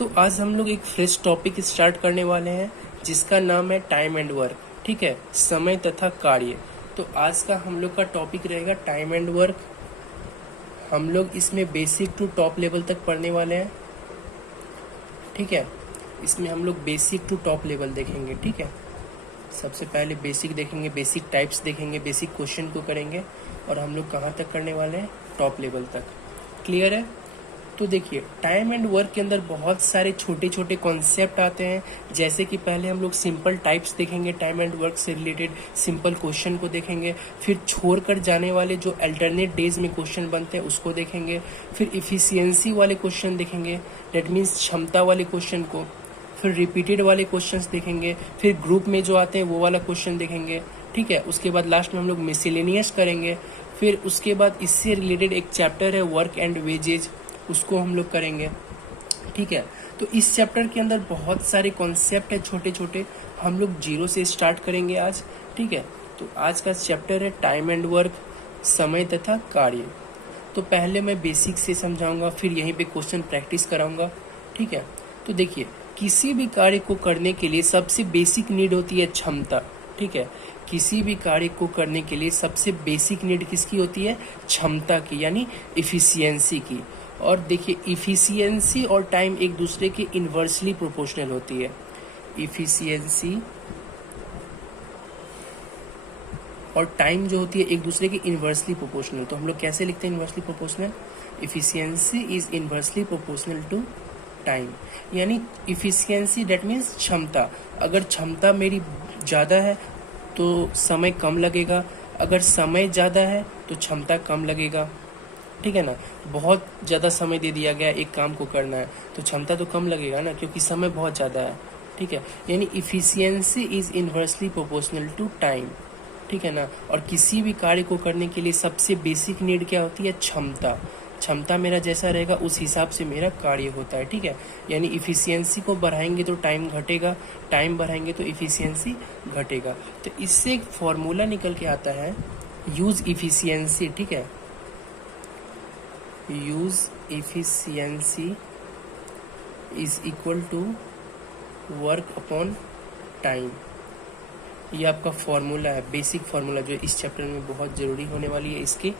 तो आज हम लोग एक फ्रेश टॉपिक स्टार्ट करने वाले हैं जिसका नाम है टाइम एंड वर्क। ठीक है, समय तथा कार्य। तो आज का हम लोग का टॉपिक रहेगा टाइम एंड वर्क। हम लोग इसमें बेसिक टू टॉप लेवल तक पढ़ने वाले हैं। ठीक है, इसमें हम लोग बेसिक टू टॉप लेवल देखेंगे। ठीक है, सबसे पहले बेसिक देखेंगे, बेसिक टाइप्स देखेंगे, बेसिक क्वेश्चन को करेंगे और हम लोग कहाँ तक करने वाले हैं, टॉप लेवल तक। क्लियर है? तो देखिए, टाइम एंड वर्क के अंदर बहुत सारे छोटे छोटे कॉन्सेप्ट आते हैं। जैसे कि पहले हम लोग सिंपल टाइप्स देखेंगे, टाइम एंड वर्क से रिलेटेड सिंपल क्वेश्चन को देखेंगे। फिर छोड़कर जाने वाले जो अल्टरनेट डेज में क्वेश्चन बनते हैं उसको देखेंगे। फिर इफिशियंसी वाले क्वेश्चन देखेंगे, डेट मीन्स क्षमता वाले क्वेश्चन को। फिर रिपीटेड वाले क्वेश्चंस देखेंगे। फिर ग्रुप में जो आते हैं वो वाला क्वेश्चन देखेंगे। ठीक है, उसके बाद लास्ट में हम लोग मिसलेनियस करेंगे। फिर उसके बाद इससे रिलेटेड एक चैप्टर है वर्क एंड वेजेज, उसको हम लोग करेंगे। ठीक है, तो इस चैप्टर के अंदर बहुत सारे कॉन्सेप्ट है छोटे छोटे। हम लोग जीरो से स्टार्ट करेंगे आज। ठीक है, तो आज का चैप्टर है टाइम एंड वर्क, समय तथा कार्य। तो पहले मैं बेसिक से समझाऊंगा, फिर यहीं पे क्वेश्चन प्रैक्टिस कराऊंगा। ठीक है, तो देखिए, किसी भी कार्य को करने के लिए सबसे बेसिक नीड होती है क्षमता। ठीक है, किसी भी कार्य को करने के लिए सबसे बेसिक नीड किसकी होती है? क्षमता की, यानी इफिशियंसी की। और देखिए, इफिशियंसी और टाइम एक दूसरे के इन्वर्सली प्रोपोर्शनल होती है। इफिशियंसी और टाइम जो होती है एक दूसरे के इन्वर्सली प्रोपोर्शनल। तो हम लोग कैसे लिखते हैं inversely proportional? Efficiency is inversely proportional to time. यानी इफिशियंसी डेट मीन्स क्षमता। अगर क्षमता मेरी ज़्यादा है तो समय कम लगेगा, अगर समय ज़्यादा है तो क्षमता कम लगेगा। ठीक है ना, बहुत ज़्यादा समय दे दिया गया एक काम को करना है तो क्षमता तो कम लगेगा ना, क्योंकि समय बहुत ज़्यादा है। ठीक है, यानी efficiency is inversely proportional to time. ठीक है ना, और किसी भी कार्य को करने के लिए सबसे बेसिक नीड क्या होती है? क्षमता। क्षमता मेरा जैसा रहेगा उस हिसाब से मेरा कार्य होता है। ठीक है, यानी इफिशियंसी को बढ़ाएंगे तो टाइम घटेगा, टाइम बढ़ाएंगे तो इफिशियंसी घटेगा। तो इससे एक फॉर्मूला निकल के आता है, यूज इफिशियंसी। ठीक है, use efficiency is equal to work upon time. ये आपका फॉर्मूला है, बेसिक फॉर्मूला, जो इस चैप्टर में बहुत ज़रूरी होने वाली है इसकी।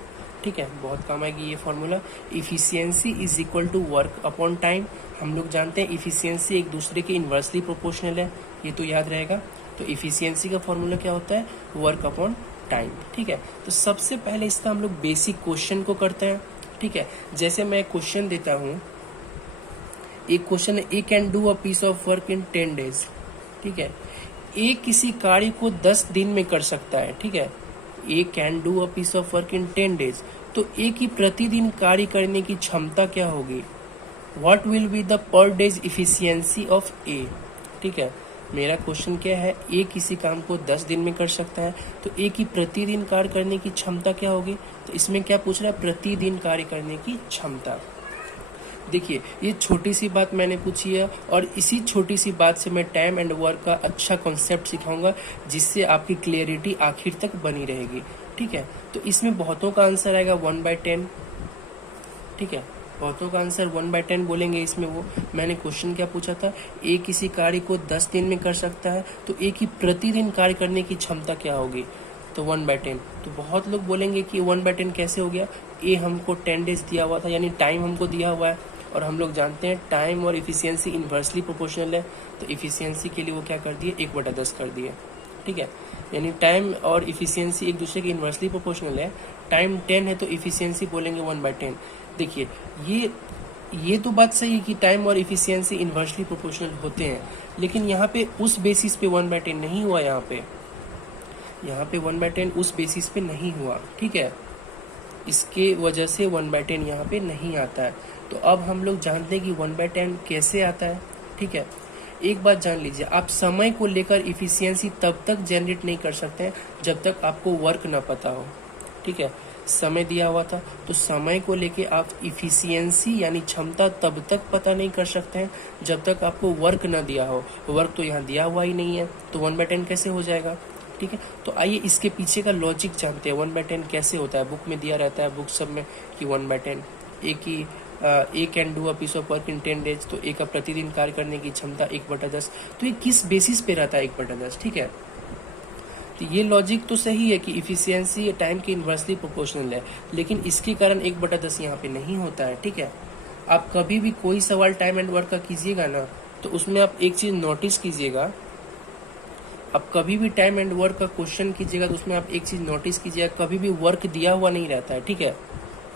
ठीक है, बहुत काम आएगी ये formula. Efficiency is equal to work upon time. हम लोग जानते हैं इफिशियंसी एक दूसरे के इन्वर्सली प्रोपोर्शनल है, ये तो याद रहेगा। तो इफिशियंसी का फॉर्मूला क्या होता है? Work upon time. ठीक है, तो सबसे पहले इसका हम लोग बेसिक क्वेश्चन को करते हैं। ठीक है, जैसे मैं क्वेश्चन देता हूँ, एक क्वेश्चन है, A can do a piece of work in 10 days। ठीक है, ए किसी कार्य को 10 दिन में कर सकता है। ठीक है, A can do a piece of work in 10 days। तो ए की प्रतिदिन कार्य करने की क्षमता क्या होगी? What will be the per days efficiency of A. ठीक है, मेरा क्वेश्चन क्या है? ए किसी काम को 10 दिन में कर सकता है, तो ए की प्रतिदिन कार्य करने की क्षमता क्या होगी? तो इसमें क्या पूछ रहा है? प्रतिदिन कार्य करने की क्षमता। देखिए, ये छोटी सी बात मैंने पूछी है और इसी छोटी सी बात से मैं टाइम एंड वर्क का अच्छा कॉन्सेप्ट सिखाऊंगा, जिससे आपकी क्लियरिटी आखिर तक बनी रहेगी। ठीक है, तो इसमें बहुतों का आंसर आएगा 1/10। ठीक है, बहुतों का आंसर 1/10 बोलेंगे इसमें। वो मैंने क्वेश्चन क्या पूछा था? ए किसी कार्य को 10 दिन में कर सकता है, तो ए की प्रतिदिन कार्य करने की क्षमता क्या होगी? तो 1/10। तो बहुत लोग बोलेंगे कि 1/10 कैसे हो गया? ए हमको 10 days दिया हुआ था, यानी टाइम हमको दिया हुआ है, और हम लोग जानते हैं टाइम और इफिशियंसी इन्वर्सली प्रोपोर्शनल है। तो इफिशियंसी के लिए वो क्या कर दिए? 1/10 कर दिए। ठीक है, यानी टाइम और इफिशियंसी एक दूसरे के इन्वर्सली प्रोपोर्शनल है। टाइम 10 है तो इफिशियंसी बोलेंगे 1/10। देखिए, ये तो बात सही है कि टाइम और इफिशियंसी इन्वर्सली प्रोपोर्शनल होते हैं, लेकिन यहाँ पे उस बेसिस पे 1/10 नहीं हुआ। यहाँ पे 1/10 उस बेसिस पे नहीं हुआ। ठीक है, इसके वजह से 1/10 यहाँ पे नहीं आता है। तो अब हम लोग जानते हैं कि 1/10 कैसे आता है। ठीक है, एक बात जान लीजिए, आप समय को लेकर इफिशियंसी तब तक जनरेट नहीं कर सकते हैं जब तक आपको वर्क ना पता हो। ठीक है, समय दिया हुआ था तो समय को लेके आप इफिशियंसी यानी क्षमता तब तक पता नहीं कर सकते हैं जब तक आपको वर्क ना दिया हो। वर्क तो यहाँ दिया हुआ ही नहीं है, तो 1/10 कैसे हो जाएगा? ठीक है, तो आइए इसके पीछे का लॉजिक जानते हैं। 1/10 कैसे होता है? बुक में दिया रहता है, बुक सब में, कि 1/10 ए की A can do a piece of work in 10 days, तो ए का प्रतिदिन कार्य करने की क्षमता 1/10। तो ये किस बेसिस पे रहता है 1/10, ठीक है। तो ये लॉजिक तो सही है कि इफिशियंसी टाइम के इन्वर्सली प्रोपोर्शनल है, लेकिन इसके कारण 1/10 यहाँ पे नहीं होता है, ठीक है। आप कभी भी कोई सवाल टाइम एंड वर्क का कीजिएगा ना, तो उसमें आप एक चीज नोटिस कीजिएगा, आप कभी भी टाइम एंड वर्क का क्वेश्चन कीजिएगा तो उसमें आप एक चीज नोटिस कीजिएगा, कभी भी वर्क दिया हुआ नहीं रहता है, ठीक है।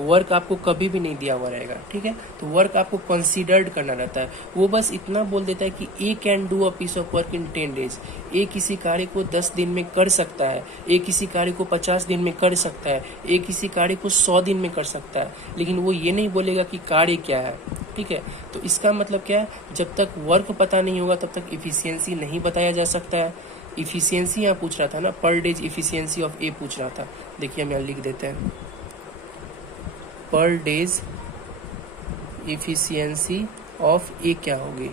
वर्क आपको कभी भी नहीं दिया हुआ रहेगा, ठीक है। तो वर्क आपको कंसीडर्ड करना रहता है। वो बस इतना बोल देता है कि A can do a piece of work in 10 days, A किसी कार्य को 10 दिन में कर सकता है, ए किसी कार्य को 50 दिन में कर सकता है, ए किसी कार्य को 100 दिन में कर सकता है, लेकिन वो ये नहीं बोलेगा कि कार्य क्या है, ठीक है। तो इसका मतलब क्या है, जब तक वर्क पता नहीं होगा तब तक इफिशियंसी नहीं बताया जा सकता है। इफिशियंसी यहाँ पूछ रहा था ना, पर डेज इफिशियंसी ऑफ ए पूछ रहा था। देखिए हम यहाँ लिख देते हैं, पर डेज इफिशियंसी ऑफ ए क्या होगी।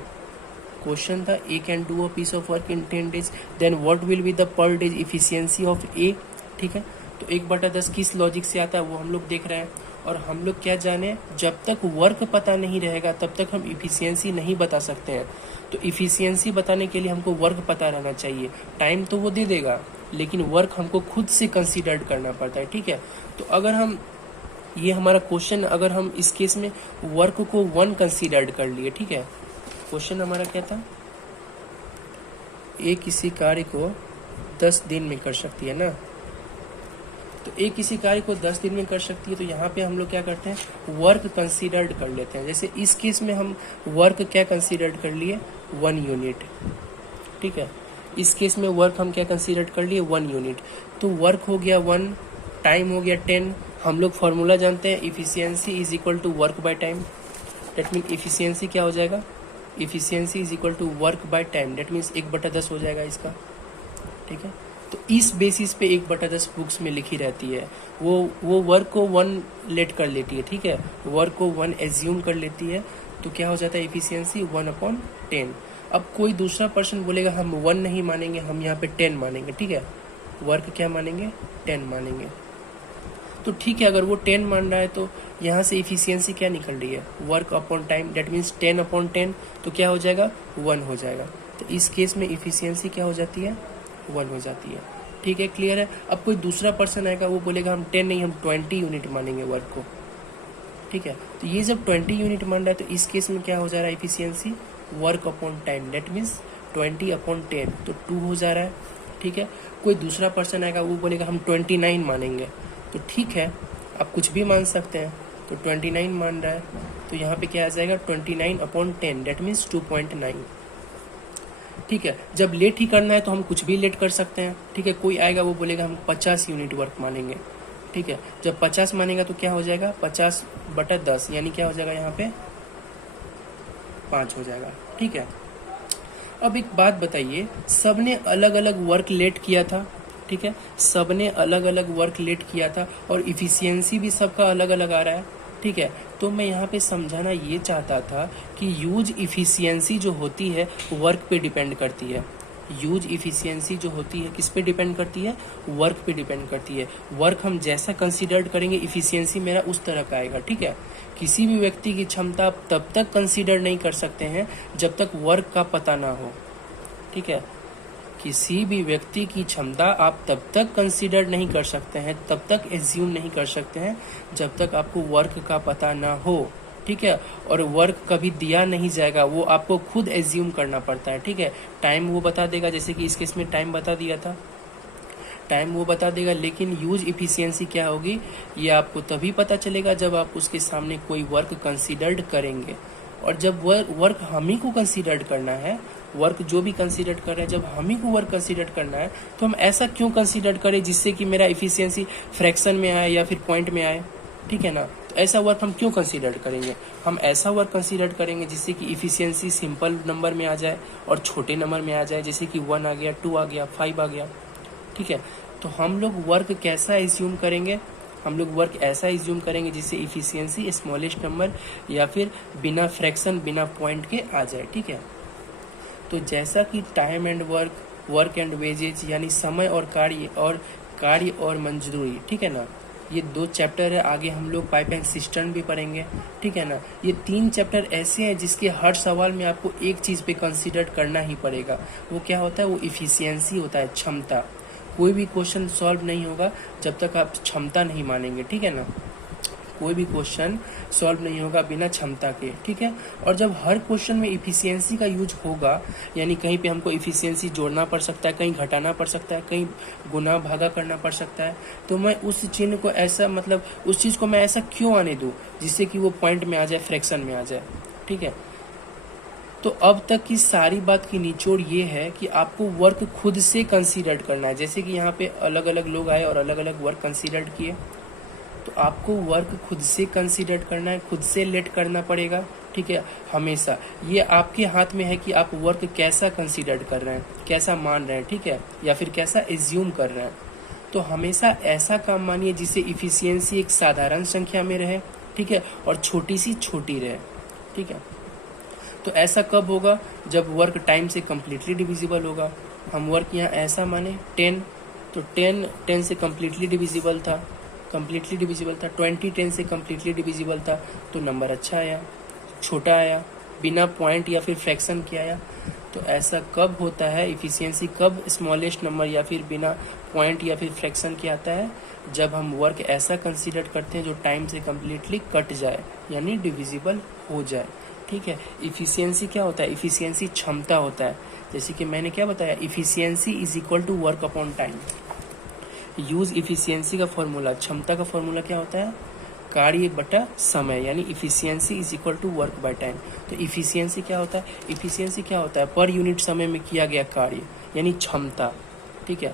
क्वेश्चन था A can do a piece of work in 10 days, then what will be the per days efficiency of A, ठीक है। तो 1/10 किस लॉजिक से आता है वो हम लोग देख रहे हैं। और हम लोग क्या जाने, जब तक वर्क पता नहीं रहेगा तब तक हम इफिशियंसी नहीं बता सकते हैं। तो इफिशियंसी बताने के लिए हमको वर्क पता रहना चाहिए। टाइम तो वो दे देगा, लेकिन वर्क हमको खुद से कंसीडर्ड करना पड़ता है, ठीक है। तो अगर हम, ये हमारा क्वेश्चन, अगर हम इस केस में वर्क को 1 कंसीडर्ड कर लिए, ठीक है। क्वेश्चन हमारा क्या था, ए किसी कार्य को 10 दिन में कर सकती है ना, तो ए किसी कार्य को 10 दिन में कर सकती है। तो यहाँ पे हम लोग क्या करते हैं, वर्क कंसीडर्ड कर लेते हैं। जैसे इस केस में हम वर्क क्या कंसीडर्ड कर लिए, 1 यूनिट, ठीक है। इस केस में वर्क हम क्या कंसीडर्ड कर लिए, 1 यूनिट। तो वर्क हो गया 1, टाइम हो गया 10। हम लोग फॉर्मूला जानते हैं, efficiency is equal to work by time. That mean efficiency क्या हो जाएगा, efficiency is equal to work by time, that means 1/10 हो जाएगा इसका, ठीक है। तो इस बेसिस पे 1/10 बुक्स में लिखी रहती है। वो वर्क को 1 लेट कर लेती है, ठीक है, वर्क को 1 एज्यूम कर लेती है। तो क्या हो जाता है, इफिशियंसी 1/10। अब कोई दूसरा पर्सन बोलेगा हम 1 नहीं मानेंगे, हम यहाँ पे 10 मानेंगे, ठीक है। वर्क क्या मानेंगे, 10 मानेंगे। तो ठीक है, अगर वो 10 मान रहा है तो यहाँ से इफिशियंसी क्या निकल रही है, work upon time, that means 10/10। तो क्या हो जाएगा, 1 हो जाएगा। तो इस केस में इफिशियंसी क्या हो जाती है, 1 हो जाती है, ठीक है। क्लियर है। अब कोई दूसरा पर्सन आएगा, वो बोलेगा हम 10 नहीं, हम 20 यूनिट मानेंगे वर्क को, ठीक है। तो ये जब 20 यूनिट मान रहा है तो इस केस में क्या हो जा रहा है, efficiency work upon time, that means 20/10, तो 2 हो जा रहा है, ठीक है। कोई दूसरा पर्सन आएगा, वो बोलेगा हम 29 मानेंगे, तो ठीक है, आप कुछ भी मान सकते हैं। तो 29 मान रहा है, तो यहाँ पे क्या आ जाएगा, 29/10, डेट मीन्स 2.9, ठीक है। जब लेट ही करना है तो हम कुछ भी लेट कर सकते हैं, ठीक है। कोई आएगा, वो बोलेगा हम 50 यूनिट वर्क मानेंगे, ठीक है। जब 50 मानेगा तो क्या हो जाएगा, 50/10, यानी क्या हो जाएगा, यहाँ पे 5 हो जाएगा, ठीक है। अब एक बात बताइए, सबने अलग अलग वर्क लेट किया था, ठीक है, सबने अलग अलग वर्क लेट किया था और इफिशियंसी भी सबका अलग अलग आ रहा है, ठीक है। तो मैं यहाँ पे समझाना ये चाहता था कि यूज इफिशियंसी जो होती है वर्क पे डिपेंड करती है। यूज इफिशियंसी जो होती है किस पे डिपेंड करती है, वर्क पे डिपेंड करती है। वर्क हम जैसा कंसीडर्ड करेंगे इफिशियंसी मेरा उस तरह का आएगा, ठीक है। किसी भी व्यक्ति की क्षमता आप तब तक कंसीडर नहीं कर सकते हैं जब तक वर्क का पता ना हो, ठीक है। किसी भी व्यक्ति की क्षमता आप तब तक कंसीडर नहीं कर सकते हैं, तब तक एज्यूम नहीं कर सकते हैं जब तक आपको वर्क का पता ना हो, ठीक है। और वर्क कभी दिया नहीं जाएगा, वो आपको खुद एज्यूम करना पड़ता है, ठीक है। टाइम वो बता देगा, जैसे कि इस केस में टाइम बता दिया था, टाइम वो बता देगा, लेकिन यूज इफिशियंसी क्या होगी ये आपको तभी पता चलेगा जब आप उसके सामने कोई वर्क कंसीडर्ड करेंगे। और जब वर्क हम ही को कंसीडर्ड करना है, वर्क जो भी कंसीडर कर रहे हैं, जब हम ही को वर्क कंसीडर करना है तो हम ऐसा क्यों कंसीडर करें जिससे कि मेरा इफिशियंसी फ्रैक्शन में आए या फिर पॉइंट में आए, ठीक है ना। तो ऐसा वर्क हम क्यों कंसीडर करेंगे, हम ऐसा वर्क कंसीडर करेंगे जिससे कि इफिशियंसी सिंपल नंबर में आ जाए और छोटे नंबर में आ जाए, जैसे कि 1 आ गया, 2 आ गया, 5 आ गया, ठीक है। तो हम लोग वर्क कैसा एज्यूम करेंगे, हम लोग वर्क ऐसा एज्यूम करेंगे जिससे इफिशियंसी स्मॉलेस्ट नंबर या फिर बिना फ्रैक्शन बिना पॉइंट के आ जाए, ठीक है। तो जैसा कि time and work, work and wages यानी समय और कार्य और मजदूरी, ठीक है ना, ये 2 चैप्टर है, आगे हम लोग पाइप एंड सिस्टर्न भी पढ़ेंगे, ठीक है ना। ये 3 चैप्टर ऐसे हैं जिसके हर सवाल में आपको एक चीज़ पे कंसीडर करना ही पड़ेगा। वो क्या होता है? वो इफिशियंसी होता है, क्षमता। कोई भी क्वेश्चन सॉल्व नहीं होगा जब तक आप क्षमता नहीं मानेंगे, ठीक है ना। कोई भी क्वेश्चन सॉल्व नहीं होगा बिना क्षमता के, ठीक है। और जब हर क्वेश्चन में इफिशियंसी का यूज होगा, यानी कहीं पे हमको इफिशियंसी जोड़ना पड़ सकता है, कहीं घटाना पड़ सकता है, कहीं गुना भागा करना पड़ सकता है, तो मैं उस चिन्ह को ऐसा, मतलब उस चीज़ को मैं ऐसा क्यों आने दूँ जिससे कि वो पॉइंट में आ जाए, फ्रैक्शन में आ जाए, ठीक है। तो अब तक की सारी बात की निचोड़ ये है कि आपको वर्क खुद से कंसीडर करना है। जैसे कि यहाँ पे अलग अलग लोग आए और अलग अलग वर्क कंसीडर किए, तो आपको वर्क खुद से कंसीडर करना है, खुद से लेट करना पड़ेगा, ठीक है। हमेशा ये आपके हाथ में है कि आप वर्क कैसा कंसीडर कर रहे हैं, कैसा मान रहे हैं, ठीक है, या फिर कैसा एज्यूम कर रहे हैं। तो हमेशा ऐसा काम मानिए जिससे इफिशियंसी एक साधारण संख्या में रहे, ठीक है, और छोटी सी छोटी रहे, ठीक है। तो ऐसा कब होगा? जब वर्क टाइम से कम्प्लीटली डिविजिबल होगा। हम वर्क यहाँ ऐसा माने 10, तो 10 से कम्प्लीटली डिविजिबल था, 20 10 से कम्प्लीटली डिविजिबल था, तो नंबर अच्छा आया, छोटा आया, बिना पॉइंट या फिर फ्रैक्शन के आया। तो ऐसा कब होता है? इफिशियंसी कब स्मॉलेस्ट नंबर या फिर बिना पॉइंट या फिर फ्रैक्शन के आता है? जब हम वर्क ऐसा कंसीडर करते हैं जो टाइम से कम्प्लीटली कट जाए, यानी डिविजिबल हो जाए, ठीक है। इफिशियंसी क्या होता है? इफिशियंसी क्षमता होता है। जैसे कि मैंने क्या बताया, efficiency is equal to work upon time. Use efficiency का फॉर्मूला, क्षमता का फॉर्मूला क्या होता है? कार्य बटा समय, यानी efficiency is equal to work by time. तो इफिशियंसी क्या होता है? इफिशियंसी क्या होता है? पर यूनिट समय में किया गया कार्य, यानी क्षमता, ठीक है।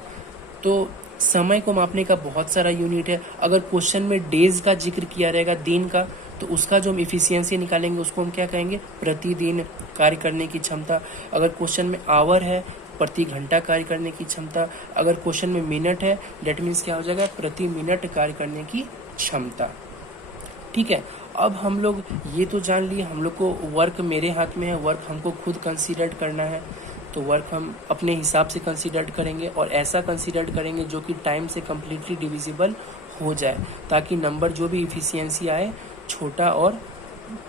तो समय को मापने का बहुत सारा यूनिट है। अगर क्वेश्चन में डेज का जिक्र किया रहेगा, दिन का, तो उसका जो हम इफिशियंसी निकालेंगे उसको हम क्या कहेंगे? प्रतिदिन कार्य करने की क्षमता। अगर क्वेश्चन में आवर है, प्रति घंटा कार्य करने की क्षमता। अगर क्वेश्चन में मिनट है, डेट मीन्स क्या हो जाएगा? प्रति मिनट कार्य करने की क्षमता, ठीक है। अब हम लोग ये तो जान लिए, हम लोग को वर्क मेरे हाथ में है, वर्क हमको खुद कंसीडर करना है। तो वर्क हम अपने हिसाब से कंसीडर करेंगे और ऐसा कंसीडर करेंगे जो कि टाइम से कम्प्लीटली डिविजिबल हो जाए, ताकि नंबर जो भी इफिशियंसी आए छोटा और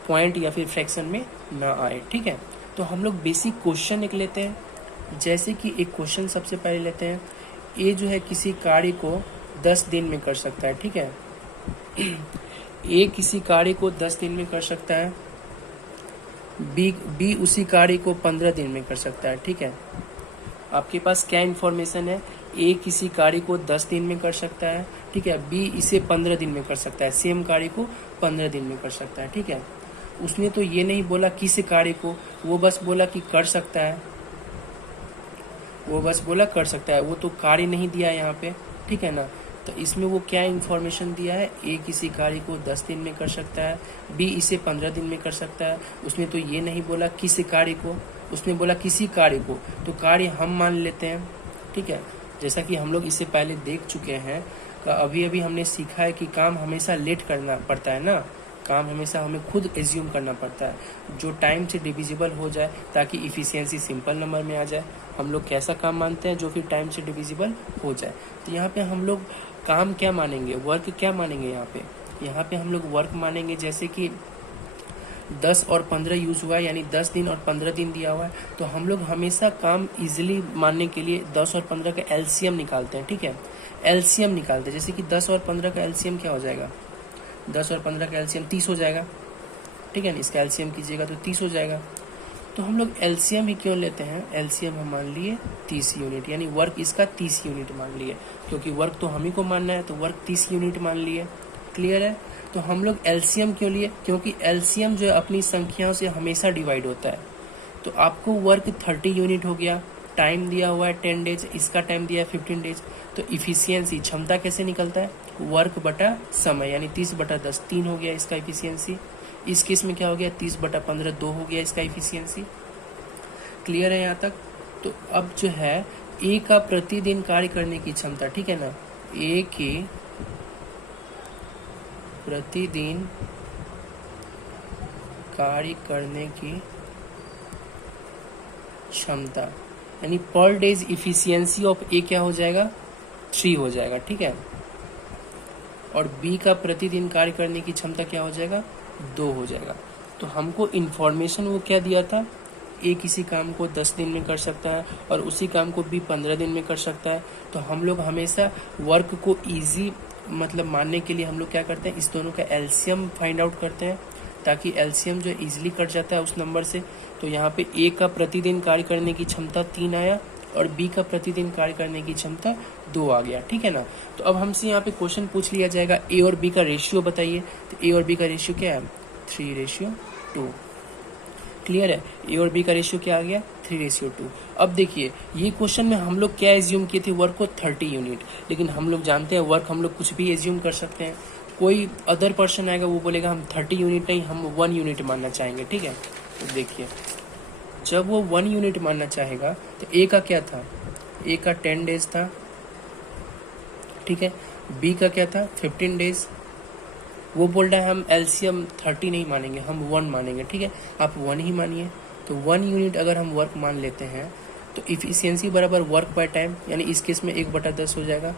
पॉइंट या फिर फ्रैक्शन में ना आए, ठीक है। तो हम लोग बेसिक क्वेश्चन एक लेते हैं। जैसे कि एक क्वेश्चन सबसे पहले लेते हैं। ए जो है किसी कार्य को 10 दिन में कर सकता है, ठीक है। ए किसी कार्य को 10 दिन में कर सकता है, बी उसी कार्य को 15 दिन में कर सकता है, ठीक है। आपके पास क्या इन्फॉर्मेशन है? ए किसी कार्य को 10 दिन में कर सकता है, ठीक है। बी इसे 15 दिन में कर सकता है, सेम कार्य को 15 दिन में कर सकता है, ठीक है। उसने तो ये नहीं बोला किस कार्य को, वो बस बोला कि कर सकता है, वो बस बोला कर सकता है, वो तो कार्य नहीं दिया यहाँ पे, ठीक है ना। तो इसमें वो क्या इन्फॉर्मेशन दिया है? ए किसी कार्य को 10 दिन में कर सकता है, बी इसे 15 दिन में कर सकता है। उसने तो ये नहीं बोला किस कार्य को, उसने बोला किसी कार्य को, तो कार्य हम मान लेते हैं, ठीक है। जैसा कि हम लोग इससे पहले देख चुके हैं, अभी अभी हमने सीखा है कि काम हमेशा लेट करना पड़ता है ना, काम हमेशा हमें खुद एज्यूम करना पड़ता है जो टाइम से डिविजिबल हो जाए, ताकि इफिशियंसी सिंपल नंबर में आ जाए। हम लोग कैसा काम मानते हैं? जो फिर टाइम से डिविजिबल हो जाए। तो यहाँ पे हम लोग काम क्या मानेंगे? वर्क क्या मानेंगे? यहाँ पे हम लोग वर्क मानेंगे जैसे कि 10 और 15 यूज हुआ है, यानी 10 दिन और 15 दिन दिया हुआ है। तो हम लोग हमेशा काम इजिली मानने के लिए 10 और 15 का एलसीएम निकालते हैं, ठीक है। एलसीएम निकालते हैं, जैसे कि 10 और 15 का एलसीएम क्या हो जाएगा? 10 और 15 का एलसीएम 30 हो जाएगा, ठीक है ना। इसका एलसीएम कीजिएगा तो 30 हो जाएगा। तो हम लोग एलसीएम ही क्यों लेते हैं? एलसीएम हम मान लिए 30 यूनिट, यानी वर्क इसका 30 यूनिट मान लिए, क्योंकि वर्क तो हम ही को मानना है, तो वर्क 30 यूनिट मान लिए। क्लियर है? तो हम लोग एलसीएम क्यों लिए? क्योंकि एलसीएम जो है अपनी संख्याओं से हमेशा डिवाइड होता है। तो आपको वर्क 30 यूनिट हो गया, टाइम दिया हुआ है 10 डेज, इसका टाइम दिया है 15 डेज। तो इफिशियंसी क्षमता कैसे निकलता है? वर्क बटा समय, यानी 30/10 3 हो गया इसका इफिशियंसी। इस केस में क्या हो गया? 30/15 2 हो गया इसका इफिशियंसी। क्लियर है यहाँ तक? तो अब जो है ए का प्रतिदिन कार्य करने की क्षमता, ठीक है ना, ए की प्रतिदिन कार्य करने की क्षमता, यानी पर डेज इफिशियंसी ऑफ ए क्या हो जाएगा? 3 हो जाएगा, ठीक है। और बी का प्रतिदिन कार्य करने की क्षमता क्या हो जाएगा, 2 हो जाएगा। तो हमको इन्फॉर्मेशन वो क्या दिया था, ए किसी काम को 10 दिन में कर सकता है और उसी काम को बी 15 दिन में कर सकता है। तो हम लोग हमेशा वर्क को ईजी मतलब मानने के लिए हम लोग क्या करते हैं, इस दोनों का एलसीएम फाइंड आउट करते हैं, ताकि एलसीएम जो इजीली कट जाता है उस नंबर से। तो यहाँ पे ए का प्रतिदिन कार्य करने की क्षमता 3 आया और बी का प्रतिदिन कार्य करने की क्षमता 2 आ गया, ठीक है ना। तो अब हमसे यहाँ पे क्वेश्चन पूछ लिया जाएगा ए और बी का रेशियो बताइए। तो ए और बी का रेशियो क्या है, 3:2। क्लियर है, ए और बी का रेशियो क्या आ गया, 3:2। अब देखिए ये क्वेश्चन में हम लोग क्या एज्यूम किए थे, वर्क को 30 यूनिट, लेकिन हम लोग जानते हैं वर्क हम लोग कुछ भी एज्यूम कर सकते हैं। कोई अदर पर्सन आएगा वो बोलेगा हम 30 यूनिट नहीं, हम 1 यूनिट मानना चाहेंगे, ठीक है। तो देखिए जब वो 1 यूनिट मानना चाहेगा तो ए का क्या था, ए का 10 डेज था, ठीक है। बी का क्या था, 15 डेज। वो बोल रहा है हम एलसीएम 30 नहीं मानेंगे, हम 1 मानेंगे, ठीक है। आप 1 ही मानिए। तो 1 यूनिट अगर हम वर्क मान लेते हैं तो इफिशियंसी बराबर वर्क बाय टाइम, यानी इस केस में 1/10 हो जाएगा,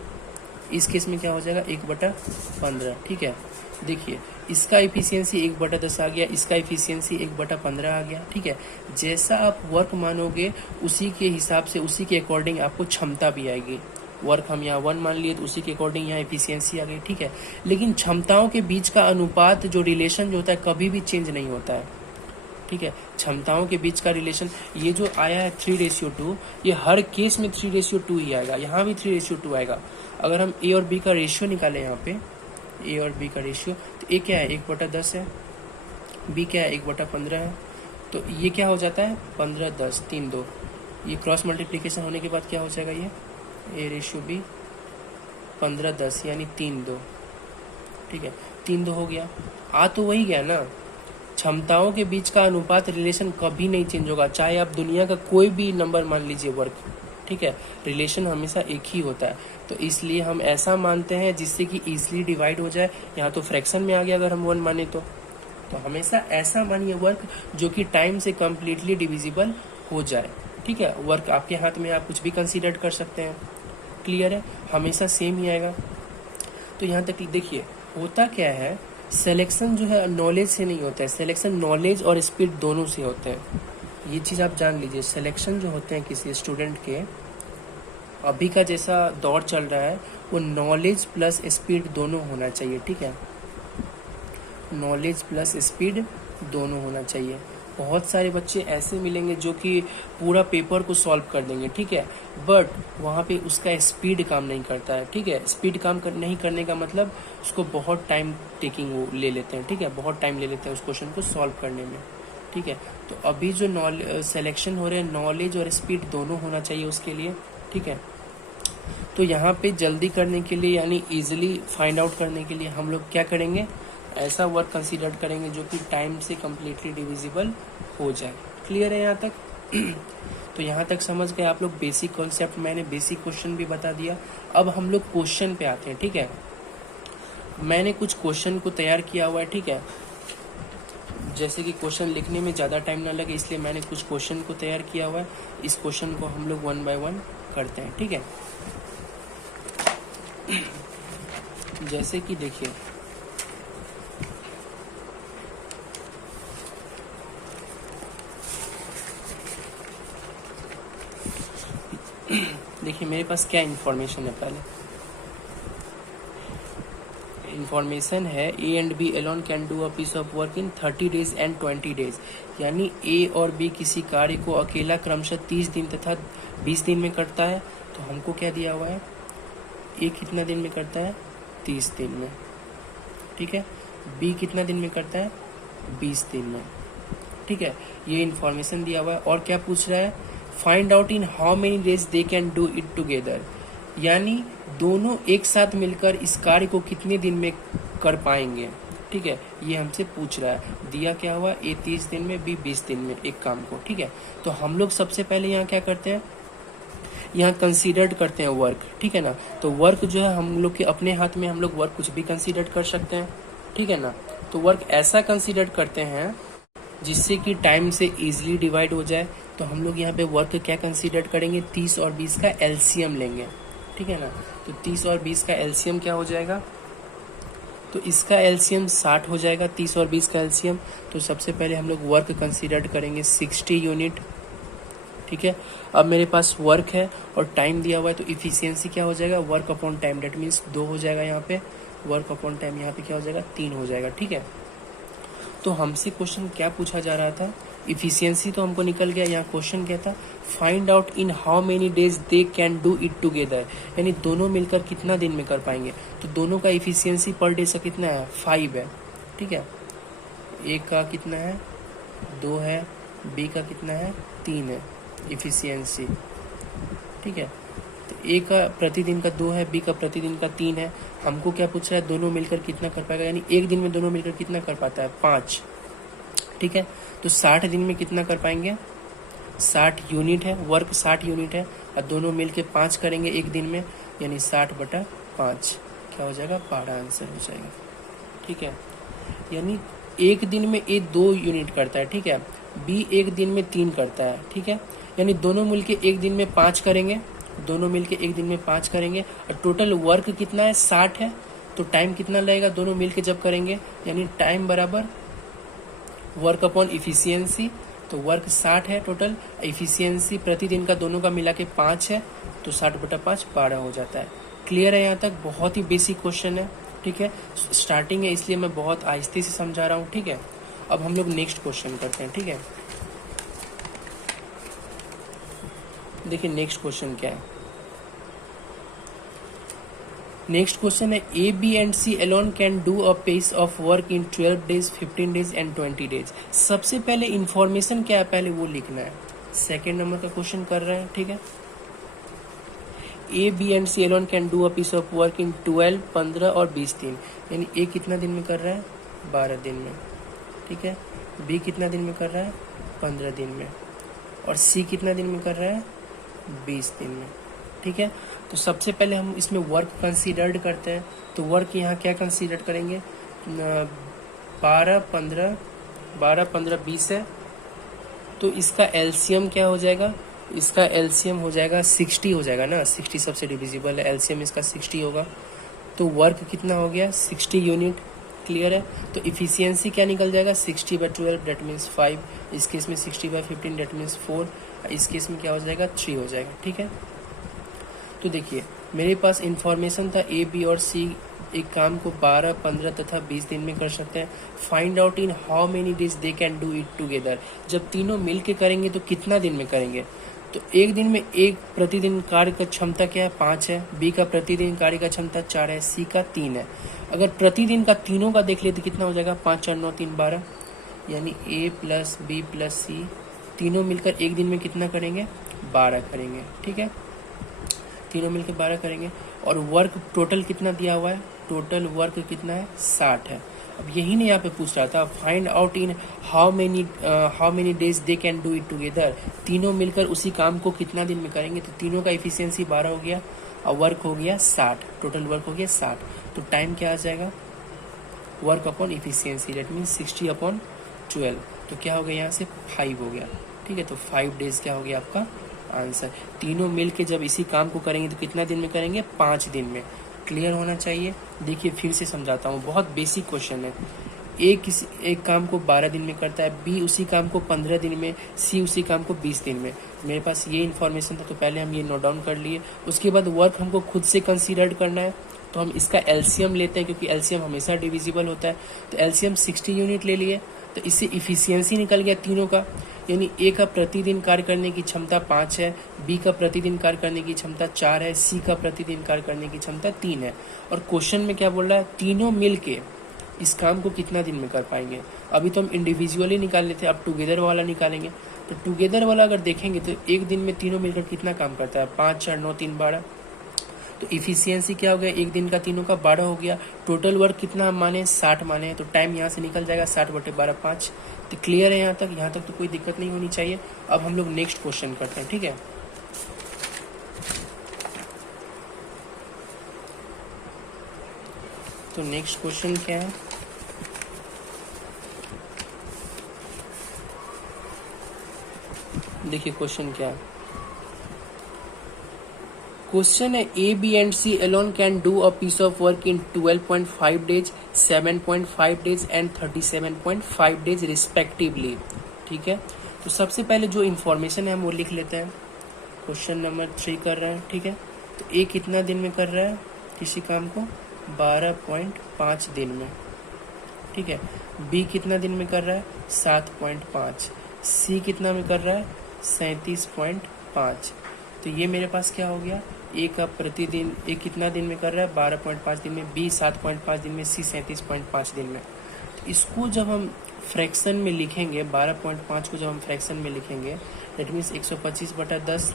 इस केस में क्या हो जाएगा 1/15, ठीक है। देखिए इसका इफिशियंसी 1/10 आ गया, इसका इफिशियंसी 1/15 आ गया, ठीक है। जैसा आप वर्क मानोगे उसी के हिसाब से, उसी के अकॉर्डिंग आपको क्षमता भी आएगी। वर्क हम यहाँ 1 मान लिए तो उसी के अकॉर्डिंग यहाँ एफिशिएंसी आ गई, ठीक है। लेकिन क्षमताओं के बीच का अनुपात जो रिलेशन जो होता है कभी भी चेंज नहीं होता है, ठीक है। क्षमताओं के बीच का रिलेशन ये जो आया है 3:2, ये हर केस में 3:2 ही आएगा, यहाँ भी 3:2 आएगा। अगर हम ए और बी का रेशियो निकालें, यहाँ पे ए और बी का रेशियो, तो ए क्या है 1/10 है, बी क्या है 1/15 है। तो ये क्या हो जाता है 15/10, 3:2। ये क्रॉस मल्टीप्लीकेशन होने के बाद क्या हो जाएगा, ये ए रेशियो बी 15/10 यानी 3:2, ठीक है। 3:2 हो गया, आ तो वही गया ना। क्षमताओं के बीच का अनुपात रिलेशन कभी नहीं चेंज होगा, चाहे आप दुनिया का कोई भी नंबर मान लीजिए वर्क, ठीक है। रिलेशन हमेशा एक ही होता है। तो इसलिए हम ऐसा मानते हैं जिससे कि इजीली डिवाइड हो जाए। यहाँ तो फ्रैक्शन में आ गया अगर हम 1 माने तो हमेशा ऐसा मानिए वर्क जो कि टाइम से कम्प्लीटली डिविजिबल हो जाए, ठीक है। वर्क आपके हाथ में, आप कुछ भी कंसीडर कर सकते हैं, क्लियर है, हमेशा सेम ही आएगा। तो यहाँ तक देखिए होता क्या है, सिलेक्शन जो है नॉलेज से नहीं होता है, सिलेक्शन नॉलेज और स्पीड दोनों से होते हैं। ये चीज़ आप जान लीजिए, सिलेक्शन जो होते हैं किसी स्टूडेंट के, अभी का जैसा दौर चल रहा है वो नॉलेज प्लस स्पीड दोनों होना चाहिए, ठीक है। नॉलेज प्लस स्पीड दोनों होना चाहिए। बहुत सारे बच्चे ऐसे मिलेंगे जो कि पूरा पेपर को सॉल्व कर देंगे, ठीक है, बट वहाँ पे उसका स्पीड काम नहीं करता है, ठीक है। स्पीड काम नहीं करने का मतलब उसको बहुत टाइम टेकिंग वो ले लेते हैं, ठीक है, बहुत टाइम ले लेते हैं उस क्वेश्चन को सॉल्व करने में, ठीक है। तो अभी जो सिलेक्शन हो रहे हैं नॉलेज और स्पीड दोनों होना चाहिए उसके लिए, ठीक है। तो यहाँ पे जल्दी करने के लिए यानी इजीली फाइंड आउट करने के लिए हम लोग क्या करेंगे, ऐसा वर्क कंसीडर करेंगे जो कि टाइम से कम्प्लीटली डिविजिबल हो जाए। क्लियर है यहाँ तक? तो यहाँ तक समझ गए आप लोग बेसिक कॉन्सेप्ट, मैंने बेसिक क्वेश्चन भी बता दिया। अब हम लोग क्वेश्चन पे आते हैं, ठीक है। मैंने कुछ क्वेश्चन को तैयार किया हुआ है, ठीक है। जैसे कि क्वेश्चन लिखने में ज़्यादा टाइम ना लगे इसलिए मैंने कुछ क्वेश्चन को तैयार किया हुआ है। इस क्वेश्चन को हम लोग 1 बाय 1 करते हैं, ठीक है। जैसे कि देखिए मेरे पास क्या इंफॉर्मेशन है, पहले इंफॉर्मेशन है A and B alone can do a piece of work in 30 days and 20 days, यानी ए और बी किसी कार्य को अकेला क्रमशः 30 दिन तथा 20 दिन में करता है। तो हमको क्या दिया हुआ है, ए कितना दिन में करता है 30 दिन में, ठीक है। बी कितना दिन में करता है 20 दिन में, ठीक है। ये इंफॉर्मेशन दिया हुआ है। और क्या पूछ रहा है, find out in how many days they can do it together, यानी दोनों एक साथ मिलकर इस कार्य को कितने दिन में कर पाएंगे, ठीक है। ये हमसे पूछ रहा है। दिया क्या हुआ, ए 30 दिन में, बी 20 दिन में एक काम को, ठीक है। तो हम लोग सबसे पहले यहाँ क्या करते हैं, यहाँ कंसीडर्ड करते हैं वर्क, ठीक है ना। तो वर्क जो है हम लोग के अपने हाथ में, हम लोग वर्क कुछ भी कंसीडर कर सकते हैं, ठीक है ना। तो वर्क ऐसा कंसीडर करते हैं जिससे कि टाइम से इजीली डिवाइड हो जाए। तो हम लोग यहाँ पे वर्क क्या कंसीडर करेंगे, 30 और 20 का एलसीएम लेंगे, ठीक है ना। तो 30 और 20 का एलसीएम क्या हो जाएगा, तो इसका एलसीएम 60 हो जाएगा, 30 और 20 का एलसीएम। तो सबसे पहले हम लोग वर्क कंसीडर करेंगे 60 यूनिट, ठीक है। अब मेरे पास वर्क है और टाइम दिया हुआ है, तो इफिशियंसी क्या हो जाएगा, work upon time, that means 2 हो जाएगा यहाँ पे, वर्क अपॉन टाइम यहाँ पे क्या हो जाएगा, 3 हो जाएगा, ठीक है। तो हमसे क्वेश्चन क्या पूछा जा रहा था, इफिशियंसी तो हमको निकल गया। यहाँ क्वेश्चन क्या था, find out in how many days they can do it together, यानी दोनों मिलकर कितना दिन में कर पाएंगे। तो दोनों का इफिशियंसी पर डे से कितना है, 5 है, ठीक है। ए का कितना है, 2 है, बी का कितना है, 3 है इफिशियंसी, ठीक है। तो ए का प्रतिदिन का 2 है, बी का प्रतिदिन का 3 है। हमको क्या पूछ रहा है, दोनों मिलकर कितना कर पाएगा, यानी एक दिन में दोनों मिलकर कितना कर पाता है, 5, ठीक है। तो 60 दिन में कितना कर पाएंगे, 60 यूनिट है, वर्क 60 यूनिट है, और दोनों मिलकर 5 करेंगे एक दिन में, यानी 60/5 क्या हो जाएगा, 12 आंसर हो जाएगा, ठीक है। यानी एक दिन में ए 2 यूनिट करता है, ठीक है, बी एक दिन में 3 करता है, ठीक है। यानी दोनों मिलके एक दिन में 5 करेंगे, दोनों मिलके एक दिन में 5 करेंगे, और टोटल वर्क कितना है, 60 है। तो टाइम कितना लगेगा दोनों मिलके जब करेंगे, यानी टाइम बराबर वर्क अपॉन इफिशियंसी। तो वर्क 60 है टोटल, इफिशियंसी प्रतिदिन का दोनों का मिला के 5 है, तो 60/5 12 हो जाता है। क्लियर है यहाँ तक, बहुत ही बेसिक क्वेश्चन है, ठीक है। स्टार्टिंग है इसलिए मैं बहुत आहिस्ते से समझा रहा हूँ, ठीक है। अब हम लोग नेक्स्ट क्वेश्चन करते हैं, ठीक है। देखिए नेक्स्ट क्वेश्चन क्या है, नेक्स्ट क्वेश्चन है A B and C alone can do a piece of work in 12 days 15 days and 20 days. सबसे पहले इंफॉर्मेशन क्या है, पहले वो लिखना है। सेकेंड नंबर का क्वेश्चन कर रहे हैं, ठीक है। A B and C alone can do a piece of work in 12, 15 और 20 दिन, यानी ए कितना दिन में कर रहा है, 12 दिन में, ठीक है। बी कितना दिन में कर रहा है, 15 दिन में, और सी कितना दिन में कर रहा है, 20 दिन में, ठीक है। तो सबसे पहले हम इसमें वर्क कंसीडर्ड करते हैं। तो वर्क यहाँ क्या कंसीडर करेंगे, 12, 15, 20 है। तो इसका एलसीएम क्या हो जाएगा, इसका एलसीएम हो जाएगा 60 हो जाएगा ना, 60 सबसे डिविजिबल है, एलसीएम इसका 60 होगा। तो वर्क कितना हो गया, 60 यूनिट, क्लियर है। तो इफिशियंसी क्या निकल जाएगा, 60/12 डेट मीन्स 5, इस केस में 60/15 डेट मीन्स 4, इस केस में क्या हो जाएगा, 3 हो जाएगा, ठीक है। तो देखिए मेरे पास इंफॉर्मेशन था ए बी और सी एक काम को 12, 15 तथा 20 दिन में कर सकते हैं। Find out in how many days they can do it together, जब तीनों मिल के करेंगे तो कितना दिन में करेंगे। तो एक दिन में एक प्रतिदिन कार्य का क्षमता क्या है, 5 है, बी का प्रतिदिन कार्य का क्षमता 4 है, सी का 3 है। अगर प्रतिदिन का तीनों का देख ले तो कितना हो जाएगा, 5, 4, 9, 3, 12, यानी ए प्लस बी प्लस सी तीनों मिलकर एक दिन में कितना करेंगे, 12 करेंगे, ठीक है। तीनों मिलकर 12 करेंगे। और वर्क टोटल कितना दिया हुआ है, टोटल वर्क कितना है, 60 है। अब यही नहीं यहाँ पे पूछ रहा था, find out in how many days they can do it together, तीनों मिलकर उसी काम को कितना दिन में करेंगे। तो तीनों का इफिशियंसी 12 हो गया और वर्क हो गया 60, टोटल वर्क हो गया 60। तो टाइम क्या आ जाएगा, work upon efficiency that mean 60/12, तो क्या हो गया यहाँ से 5 हो गया, ठीक है। तो 5 डेज क्या हो गया आपका आंसर। तीनों मिल के जब इसी काम को करेंगे तो कितना दिन में करेंगे, 5 दिन में। क्लियर होना चाहिए। देखिए फिर से समझाता हूँ, बहुत बेसिक क्वेश्चन है। एक काम को 12 दिन में करता है, बी उसी काम को 15 दिन में, सी उसी काम को 20 दिन में। मेरे पास ये इन्फॉर्मेशन था तो पहले हम ये नोट डाउन कर लिए। उसके बाद वर्क हमको खुद से कंसीडर करना है, तो हम इसका एलसीएम लेते हैं क्योंकि एलसीएम हमेशा डिविजिबल होता है। तो एलसीएम 60 यूनिट ले लिए, तो इससे इफिशियंसी निकल गया तीनों का, यानी ए का प्रतिदिन कार्य करने की क्षमता 5 है, बी का प्रतिदिन कार्य करने की क्षमता 4 है, सी का प्रतिदिन कार्य करने की क्षमता 3 है। और क्वेश्चन में क्या बोल रहा है, तीनों मिल के इस काम को कितना दिन में कर पाएंगे। अभी तो हम इंडिविजुअली निकाल लेते हैं, अब टुगेदर वाला निकालेंगे। तो टुगेदर वाला अगर देखेंगे तो एक दिन में तीनों मिलकर कितना काम करता है, 5, 4, 9, 3, 12। तो इफिशियंसी क्या हो गया, एक दिन का तीनों का 12 हो गया। टोटल वर्क कितना हम माने, 60 माने, तो टाइम यहाँ से निकल जाएगा 60/12 5। तो क्लियर है यहाँ तक तो कोई दिक्कत नहीं होनी चाहिए। अब हम लोग नेक्स्ट क्वेश्चन करते हैं, ठीक है। तो नेक्स्ट क्वेश्चन क्या है, देखिए क्वेश्चन क्या है। क्वेश्चन है A B and C alone can do a piece of work in 12.5 days 7.5 days and 37.5 days respectively. ठीक है, तो सबसे पहले जो इन्फॉर्मेशन है हम वो लिख लेते हैं। क्वेश्चन नंबर 3 कर रहे हैं। ठीक है, तो ए कितना दिन में कर रहा है किसी काम को? 12.5 दिन में। ठीक है, बी कितना दिन में कर रहा है? 7.5। सी कितना में कर रहा है? 37.5। तो ये मेरे पास क्या हो गया? ए का प्रतिदिन, ए कितना दिन में कर रहा है? 12.5 दिन में, बी 7.5 दिन में, सी 37.5 दिन में। तो इसको जब हम फ्रैक्शन में लिखेंगे, 12.5 को जब हम फ्रैक्शन में लिखेंगे, दैट मीन्स 125/10,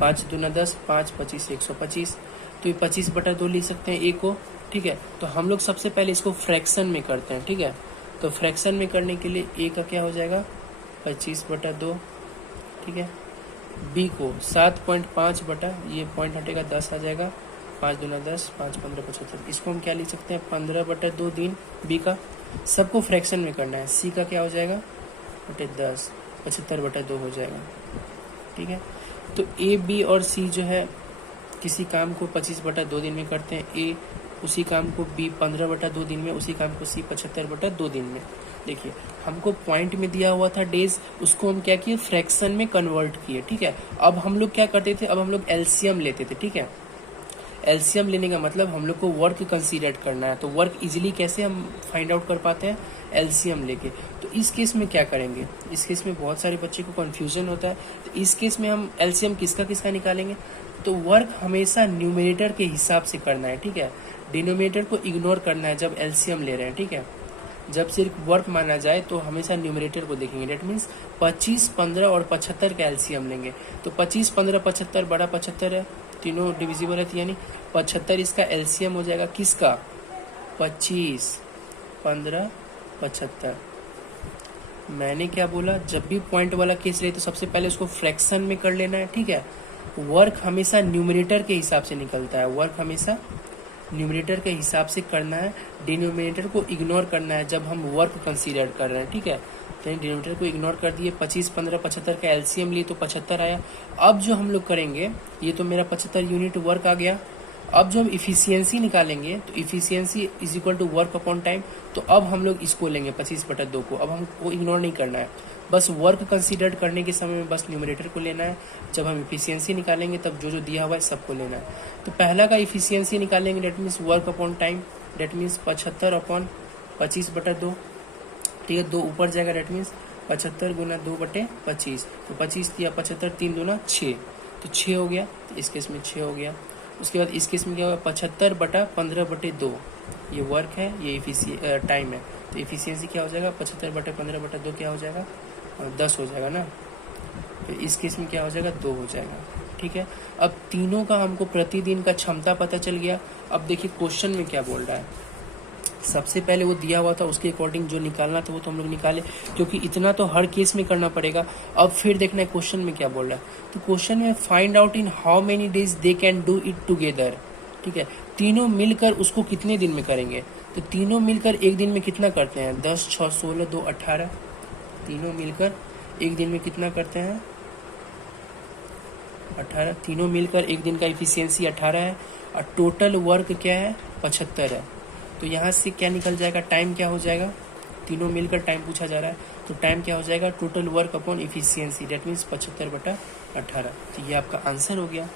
5 दूना 10, 5 25 125। तो ये 25/2 लिख सकते हैं ए को। ठीक है, तो हम लोग सबसे पहले इसको फ्रैक्शन में करते हैं। ठीक है, तो फ्रैक्शन में करने के लिए ए का क्या हो जाएगा? 25/2। ठीक है, बी को 7.5 बटा, ये पॉइंट हटेगा 10 आ जाएगा, 5 दूना 10, 5 15 75। इसको हम क्या लिख सकते हैं? 15/2 दिन बी का। सबको फ्रैक्शन में करना है। सी का क्या हो जाएगा? बटे 10, 75/2 हो जाएगा। ठीक है, तो ए बी और सी जो है किसी काम को 25/2 दिन में करते हैं। ए उसी काम को बी 15/2 दिन में, उसी काम को सी 75/2 दिन में। देखिए, हमको पॉइंट में दिया हुआ था डेज, उसको हम क्या किए? फ्रैक्शन में कन्वर्ट किए। ठीक है, अब हम लोग क्या करते थे? अब हम लोग एलसीएम लेते थे। ठीक है, एलसीएम लेने का मतलब हम लोग को वर्क कंसीडर करना है। तो वर्क इजीली कैसे हम फाइंड आउट कर पाते हैं? एलसीएम लेके। तो इस केस में क्या करेंगे? इस केस में बहुत सारे बच्चे को कंफ्यूजन होता है। तो इस केस में हम एलसीएम किसका किसका निकालेंगे? तो वर्क हमेशा न्यूमरेटर के हिसाब से करना है। ठीक है, डिनोमिनेटर को इग्नोर करना है जब एलसीएम ले रहे हैं। ठीक है, जब सिर्फ वर्क माना जाए तो हमेशा न्यूमरेटर को देखेंगे। डेट मीन्स 25, 15 और 75 का एलसीएम लेंगे। तो 25, 15, 75, बड़ा 75 है, तीनों डिविजिबल है, यानी 75 इसका एलसीएम हो जाएगा। किसका? 25, 15, 75। मैंने क्या बोला? जब भी पॉइंट वाला केस ले तो सबसे पहले उसको फ्रैक्शन में कर लेना है। ठीक है, वर्क हमेशा न्यूमरेटर के हिसाब से निकलता है। वर्क हमेशा न्यूमरेटर के हिसाब से करना है, डिनोमिनेटर को इग्नोर करना है जब हम वर्क कंसीडर कर रहे हैं। ठीक है, तो डिनोमिनेटर को इग्नोर कर दिए। 25, 15, 75 का एलसीएम लिए तो 75 आया। अब जो हम लोग करेंगे, ये तो मेरा 75 यूनिट वर्क आ गया। अब जो हम इफिशियंसी निकालेंगे, तो efficiency is equal to work upon time. तो अब हम लोग इसको लेंगे 25/2 को। अब हमको इग्नोर नहीं करना है, बस वर्क कंसीडर करने के समय में बस न्यूमरेटर को लेना है। जब हम इफिशियंसी निकालेंगे तब जो जो दिया हुआ है सबको लेना है। तो पहला का इफिशियंसी निकालेंगे, that means work upon time, that means 75/25/2। ठीक है, 2 ऊपर जाएगा, डेट मीन्स 75 गुना 2/25। तो 25 दिया 75, 3 दूना 6, तो 6 हो गया। तो इस केस में 6 हो गया। उसके बाद इस केस में क्या होगा? 75/15/2। ये वर्क है, ये टाइम है। तो इफिशियंसी क्या हो जाएगा? 75/15/2 क्या हो जाएगा? 10 हो जाएगा ना। तो इस केस में क्या हो जाएगा? 2 हो जाएगा। ठीक है, अब तीनों का हमको प्रतिदिन का क्षमता पता चल गया। अब देखिए क्वेश्चन में क्या बोल रहा है। सबसे पहले वो दिया हुआ था, उसके अकॉर्डिंग जो निकालना था वो तो हम लोग निकाले, क्योंकि इतना तो हर केस में करना पड़ेगा। अब फिर देखना है क्वेश्चन में क्या बोल रहा है। तो क्वेश्चन में find out in how many days they can do it together. ठीक है, तीनों मिलकर उसको कितने दिन में करेंगे? तो तीनों मिलकर एक दिन में कितना करते हैं? 10, 6, 16, 2, 18। तीनों मिलकर एक दिन में कितना करते हैं? 18। तीनों मिलकर एक दिन का इफिशियंसी 18 है, और टोटल वर्क क्या है? 75 है। तो यहाँ से क्या निकल जाएगा? टाइम क्या हो जाएगा? तीनों मिलकर टाइम पूछा जा रहा है, तो टाइम क्या हो जाएगा? Total work upon efficiency, that means 75/18। तो ये आपका आंसर हो गया।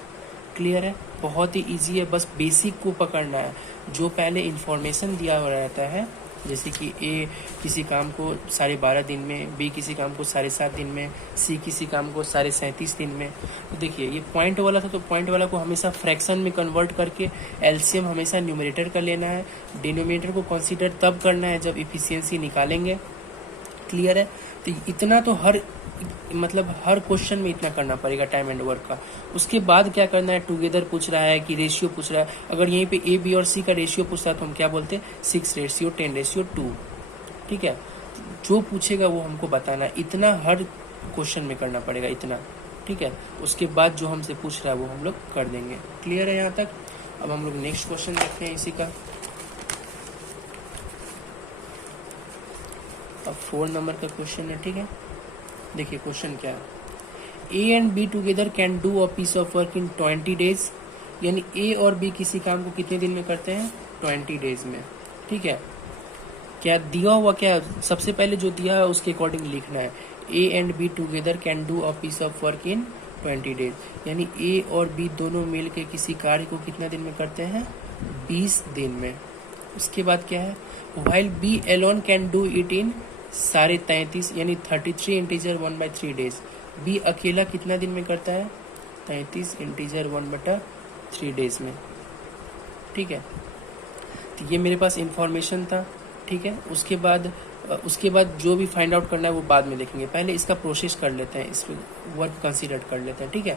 क्लियर है? बहुत ही इजी है, बस बेसिक को पकड़ना है। जो पहले इंफॉर्मेशन दिया हुआ रहता है, जैसे कि ए किसी काम को 12.5 दिन में, बी किसी काम को 7.5 दिन में, सी किसी काम को 37.5 दिन में। तो देखिए ये पॉइंट वाला था, तो पॉइंट वाला को हमेशा फ्रैक्शन में कन्वर्ट करके एलसीएम हमेशा न्यूमरेटर का लेना है। डिनोमिनेटर को कंसीडर तब करना है जब इफिशियंसी निकालेंगे। क्लियर है? तो इतना तो हर क्वेश्चन में इतना करना पड़ेगा टाइम एंड वर्क का। उसके बाद क्या करना है? टुगेदर पूछ रहा है कि रेशियो पूछ रहा है। अगर यहीं पे ए बी और सी का रेशियो पूछता है तो हम क्या बोलते हैं? 6:10:2। ठीक है, जो पूछेगा वो हमको बताना है। इतना हर क्वेश्चन में करना पड़ेगा, इतना। ठीक है, उसके बाद जो हमसे पूछ रहा है वो हम लोग कर देंगे। क्लियर है यहाँ तक? अब हम लोग नेक्स्ट क्वेश्चन देखते हैं इसी का। अब 4 नंबर का क्वेश्चन है। ठीक है, देखिए क्वेश्चन क्या है। A and B together can do a piece of work in 20 days. यानी ए और बी किसी काम को कितने दिन में करते हैं? 20 डेज में। ठीक है। क्या दिया हुआ, क्या सबसे पहले जो दिया है उसके अकॉर्डिंग लिखना है। A and B together can do a piece of work in 20 days, यानी ए और बी दोनों मिल के किसी कार्य को कितना दिन में करते हैं, 20 दिन में। उसके बाद क्या है, while B alone can do it in 33.5 यानी 33 इंटीजर 1/3 डेज। बी अकेला कितना दिन में करता है, 33 इंटीजर 1/3 डेज में। ठीक है, तो ये मेरे पास इंफॉर्मेशन था। ठीक है, उसके बाद जो भी फाइंड आउट करना है वो बाद में लिखेंगे, पहले इसका प्रोसेस कर लेते हैं, इस वर्क कंसीडर कर लेते हैं। ठीक है,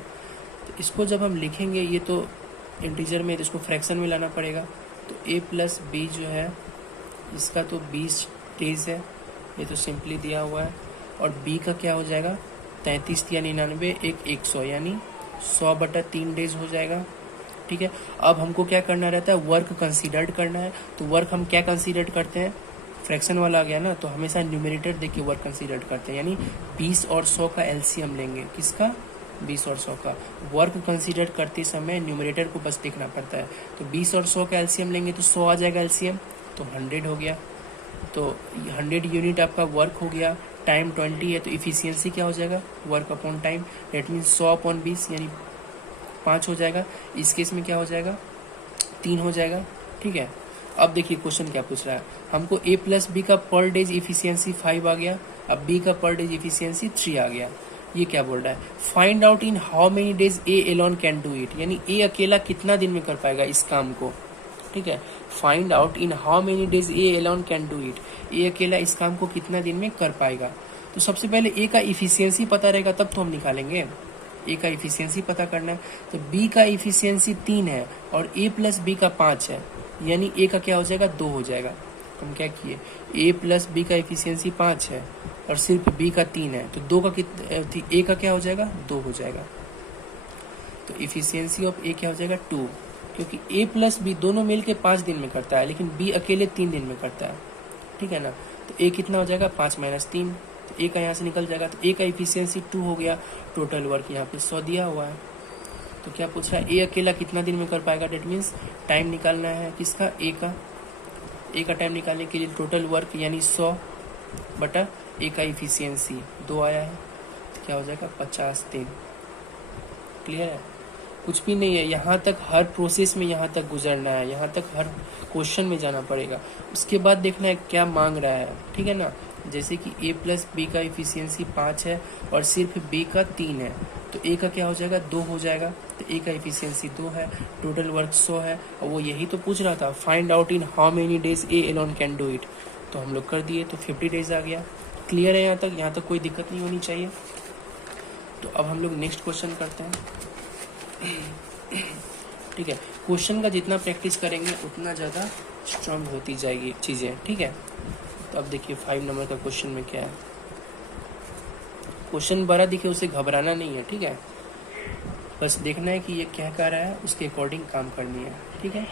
तो इसको जब हम लिखेंगे, ये तो इंटीजर में, तो इसको फ्रैक्शन में लाना पड़ेगा। तो a प्लस बी जो है इसका तो 20 डेज है, ये तो सिंपली दिया हुआ है। और b का क्या हो जाएगा, 33 या 99 100 यानी 100/3 डेज हो जाएगा। ठीक है, अब हमको क्या करना रहता है, वर्क कंसीडर्ड करना है। तो वर्क हम क्या कंसीडर करते हैं, फ्रैक्शन वाला आ गया ना, तो हमेशा न्यूमरेटर देख के वर्क कंसीडर करते हैं, यानी 20 और 100 का एलसीएम लेंगे। किसका, 20 और 100 का। वर्क कंसीडर करते समय न्यूमरेटर को बस देखना पड़ता है। तो 20 और 100 का एलसीएम लेंगे तो 100 आ जाएगा एलसीएम, तो 100 हो गया। तो 100 यूनिट आपका वर्क हो गया। टाइम 20 है, तो इफिशियंसी क्या हो जाएगा, work upon time, that means 100/20 यानी 5 हो जाएगा। इस केस में क्या हो जाएगा, 3 हो जाएगा। ठीक है, अब देखिए क्वेश्चन क्या पूछ रहा है हमको, a प्लस बी का पर डेज इफिशियंसी 5 आ गया, अब b का पर डेज इफिशियंसी 3 आ गया। ये क्या बोल रहा है, find out in how many days A alone can do it, यानी ए अकेला कितना दिन में कर पाएगा इस काम को। ठीक है, find out in how many days A alone can do it, A अकेला इस काम को कितना दिन में कर पाएगा। तो सबसे पहले ए का इफिशियंसी पता रहेगा तब तो हम निकालेंगे, ए का इफिशियंसी पता करना है। तो बी का इफिशियंसी 3 है और ए प्लस बी का 5 है, यानी ए का क्या हो जाएगा, 2 हो जाएगा। हम क्या किए, ए प्लस बी का इफिशियंसी 5 है और सिर्फ बी का 3 है, तो 2 का ए का क्या हो जाएगा, 2 हो जाएगा। तो इफिशियंसी ऑफ ए क्या हो जाएगा, 2, क्योंकि ए प्लस बी दोनों मिलके 5 दिन में करता है, लेकिन बी अकेले 3 दिन में करता है। ठीक है ना, तो ए कितना हो जाएगा, 5 - 3, तो ए का यहाँ से निकल जाएगा। तो ए का इफिशियंसी 2 हो गया। टोटल वर्क यहाँ पे 100 दिया हुआ है। तो क्या पूछ रहा है, ए अकेला कितना दिन में कर पाएगा, डेट मीन्स टाइम निकालना है किसका, ए का टाइम निकालने के लिए टोटल वर्क यानी 100 ए का इफिशियंसी 2 आया है, तो क्या हो जाएगा 50 दिन। क्लियर है, कुछ भी नहीं है, यहाँ तक हर प्रोसेस में यहाँ तक गुजरना है, यहाँ तक हर क्वेश्चन में जाना पड़ेगा। उसके बाद देखना है क्या मांग रहा है। ठीक है ना, जैसे कि a प्लस बी का इफिशियंसी 5 है और सिर्फ b का 3 है, तो a का क्या हो जाएगा, 2 हो जाएगा। तो a का इफिशियंसी 2 है, टोटल वर्क 100 है, और वो यही तो पूछ रहा था, find out in how many days A alone can do it. तो हम लोग कर दिए, तो 50 डेज आ गया। क्लियर है यहाँ तक कोई दिक्कत नहीं होनी चाहिए। तो अब हम लोग नेक्स्ट क्वेश्चन करते हैं। ठीक है, क्वेश्चन का जितना प्रैक्टिस करेंगे उतना ज़्यादा स्ट्रांग होती जाएगी चीज़ें। ठीक है, तो अब देखिए 5 नंबर का क्वेश्चन में क्या है। क्वेश्चन बड़ा दिखे उसे घबराना नहीं है। ठीक है, बस देखना है कि ये क्या कह रहा है, उसके अकॉर्डिंग काम करनी है। ठीक है,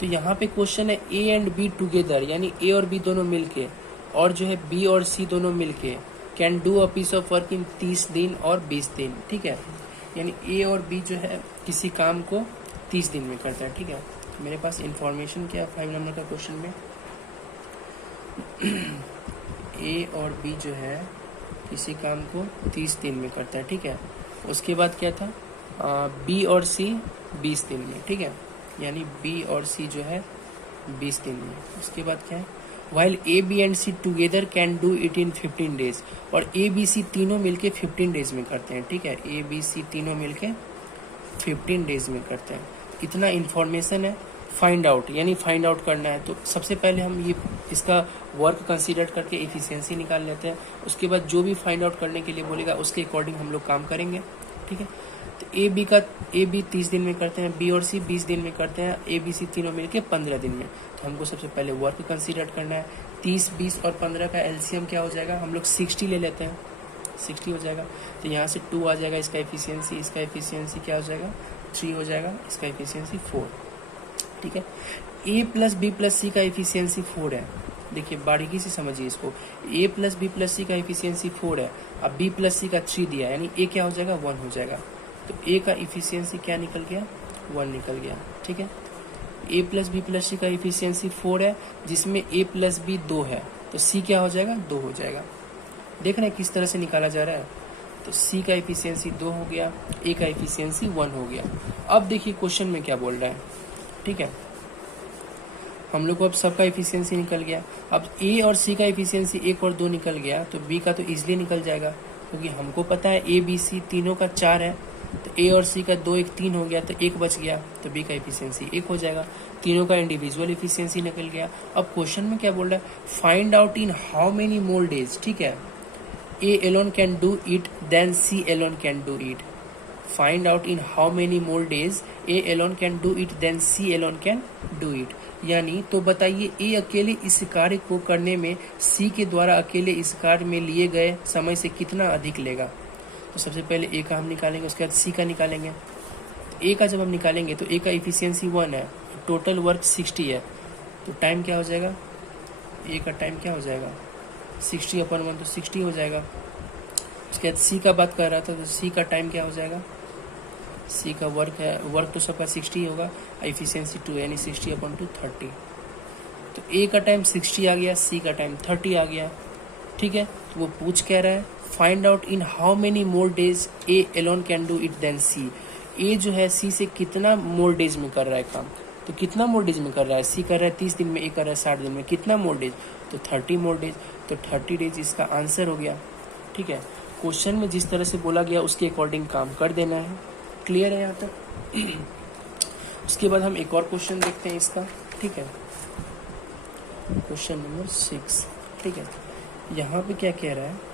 तो यहाँ पे क्वेश्चन है ए एंड बी टुगेदर, यानी ए और बी दोनों मिलके, और जो है बी और सी दोनों मिलके can do a piece of work in 30 दिन और 20 दिन। ठीक है, यानी ए और बी जो है किसी काम को 30 दिन में करता है। ठीक है, मेरे पास इंफॉर्मेशन क्या है 5 नंबर का क्वेश्चन में, ए और बी जो है किसी काम को 30 दिन में करता है। ठीक है, उसके बाद क्या था, बी और सी 20 दिन में। ठीक है, यानी बी और सी जो है 20 दिन में। उसके बाद क्या है, while A B and C together can do it in 15 days, और ए बी सी तीनों मिलके 15 डेज में करते हैं। ठीक है, ए बी सी तीनों मिलके 15 डेज में करते हैं। इतना इन्फॉर्मेशन है। फाइंड आउट यानी फाइंड आउट करना है, तो सबसे पहले हम ये इसका वर्क कंसीडर करके एफिशिएंसी निकाल लेते हैं। उसके बाद जो भी फाइंड आउट करने के लिए बोलेगा उसके अकॉर्डिंग हम लोग काम करेंगे। ठीक है, तो ए बी 30 दिन में करते हैं, बी और सी 20 दिन में करते हैं, ए बी सी तीनों मिलके 15 दिन में। तो हमको सबसे पहले वर्क कंसीडर करना है। 30, 20 और 15 का एलसीएम क्या हो जाएगा, हम लोग 60 ले लेते हैं, 60 हो जाएगा। तो यहाँ से 2 आ जाएगा इसका एफिशिएंसी क्या हो जाएगा, 3 हो जाएगा, इसका एफिशिएंसी 4। ठीक है, ए प्लस बी प्लस सी का एफिशिएंसी 4 है। देखिए बारीकी से समझिए इसको, ए प्लस बी प्लस सी का एफिशिएंसी 4 है, अब बी प्लस सी का 3 दिया है, यानी ए क्या हो जाएगा, 1 हो जाएगा। तो ए का एफिशिएंसी क्या निकल गया, 1 निकल गया। ठीक है, ए प्लस बी प्लस सी का इफिशियंसी 4 है, जिसमें ए प्लस बी 2 है, तो सी क्या हो जाएगा, 2 हो जाएगा। देख रहे हैं किस तरह से निकाला जा रहा है। तो सी का इफिशियंसी 2 हो गया, ए का इफिशियंसी 1 हो गया। अब देखिए क्वेश्चन में क्या बोल रहा है, ठीक है। हम लोग को अब सबका इफिशियंसी निकल गया। अब ए और सी का इफिशियंसी 1 और 2 निकल गया, तो बी का तो इजीली निकल जाएगा, क्योंकि हमको पता है ए बी सी तीनों का 4 है। तो ए और सी का 2 1 3 हो गया, तो 1 बच गया, तो बी का इफिशियंसी 1 हो जाएगा। तीनों का इंडिविजुअल इफिशियंसी निकल गया। अब क्वेश्चन में क्या बोल रहा है, find out in how many more days, ठीक है, A alone can do it then C alone can do it. Find out in how many more days A alone can do it then C alone can do it. यानी तो बताइए ए अकेले इस कार्य को करने में सी के द्वारा अकेले इस कार्य में लिए गए समय से कितना अधिक लेगा। तो सबसे पहले ए का हम निकालेंगे, उसके बाद सी का निकालेंगे। ए का जब हम निकालेंगे तो ए का इफिशियंसी 1 है, टोटल वर्क 60 है, तो टाइम क्या हो जाएगा, ए का टाइम क्या हो जाएगा, 60/1 तो 60 हो जाएगा। उसके बाद सी का बात कर रहा था, तो सी का टाइम क्या हो जाएगा, सी का वर्क है, वर्क तो सबका 60 होगा, इफिशियंसी 2 यानी 60/2 30। तो ए का टाइम 60 आ गया, सी का टाइम 30 आ गया, ठीक है। तो वो पूछ कह रहा है find out in how many more days A alone can do it then C. A जो है सी से कितना मोर डेज में कर रहा है काम, तो कितना मोर डेज में कर रहा है, सी कर रहा है 30 दिन में, ए कर रहा है 60 दिन में, कितना मोर डेज, तो 30 मोर डेज, तो 30 डेज इसका आंसर हो गया, ठीक है। क्वेश्चन में जिस तरह से बोला गया उसके अकॉर्डिंग काम कर देना है। क्लियर है यहाँ तक। उसके बाद हम एक और क्वेश्चन देखते हैं इसका, ठीक है, क्वेश्चन नंबर 6, ठीक है। यहाँ पे क्या कह रहा है,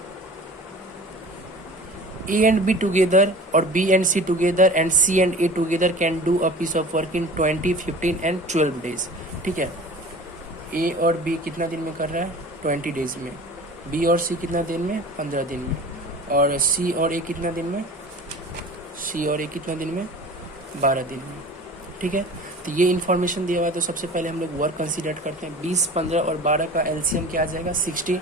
ए एंड बी टुगेदर और B and C together and C and A together can do a piece of work in 20, 15 and 12 days, ठीक है। ए और बी कितना दिन में कर रहा है, 20 डेज में, बी और सी कितना दिन में, 15 दिन में, और सी और ए कितना दिन में, सी और ए कितना दिन में, 12 दिन में, ठीक है। तो ये इन्फॉर्मेशन दिया हुआ है। तो सबसे पहले हम लोग वर्क कंसीडर करते हैं। 20, 15 और 12 का एलसीएम क्या आ जाएगा, 60।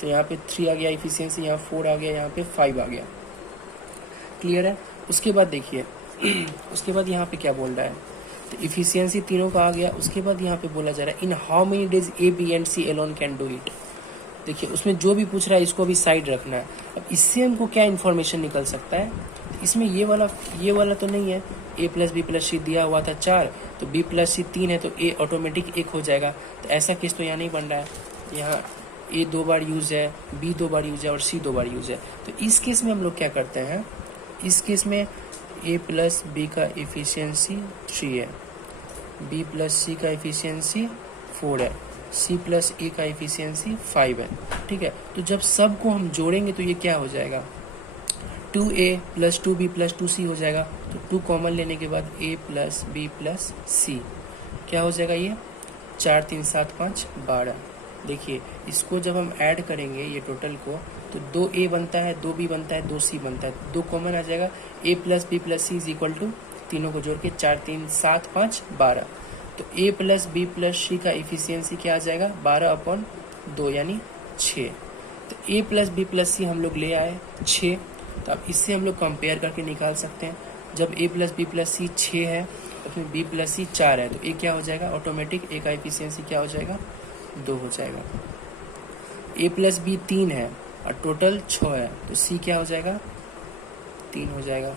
तो यहाँ पे 3 आ गया इफिशियंसी, यहाँ 4 आ गया, यहाँ पे 5 आ गया। क्लियर है। उसके बाद देखिए उसके बाद यहाँ पे क्या बोल रहा है, तो इफिशियंसी तीनों का आ गया। उसके बाद यहाँ पे बोला जा रहा है in how many days A B and C alone can do it. देखिए उसमें जो भी पूछ रहा है इसको भी साइड रखना है। अब इससे हमको क्या इन्फॉर्मेशन निकल सकता है, तो इसमें ये वाला तो नहीं है, ए प्लस बी प्लस सी दिया हुआ था 4, तो बी प्लस सी 3 है, तो ए ऑटोमेटिक 1 हो जाएगा। तो ऐसा केस तो यहाँ नहीं बन रहा है। यहाँ ए 2 बार यूज है, बी 2 बार यूज है और सी 2 बार यूज है। तो इस केस में हम लोग क्या करते हैं, इस केस में ए प्लस बी का इफिशियंसी 3 है, बी प्लस सी का इफिशियंसी 4 है, सी प्लस ए का इफिशियंसी 5 है, ठीक है। तो जब सबको हम जोड़ेंगे तो ये क्या हो जाएगा, 2a plus 2b plus 2c हो जाएगा। तो 2 कॉमन लेने के बाद a प्लस बी प्लस सी क्या हो जाएगा, ये 4 3 7 5 12। देखिए इसको जब हम ऐड करेंगे ये टोटल को, तो 2a बनता है, 2b बनता है, 2c बनता है, 2 कॉमन आ जाएगा। a plus B plus C is equal to, तीनों को जोड़ के 4 3 7 5 12। तो a प्लस बी प्लस सी का इफिशियंसी क्या आ जाएगा, 12/2 यानी 6। तो a प्लस बी प्लस सी हम लोग ले आए 6। तो अब इससे हम लोग कंपेयर करके निकाल सकते हैं। जब a प्लस बी प्लस सी 6 है तो फिर b प्लस सी 4 है, तो a क्या हो जाएगा, ऑटोमेटिक a का इफिशियंसी क्या हो जाएगा, 2 हो जाएगा। a प्लस बी 3 है और टोटल 6 है, तो c क्या हो जाएगा, 3 हो जाएगा।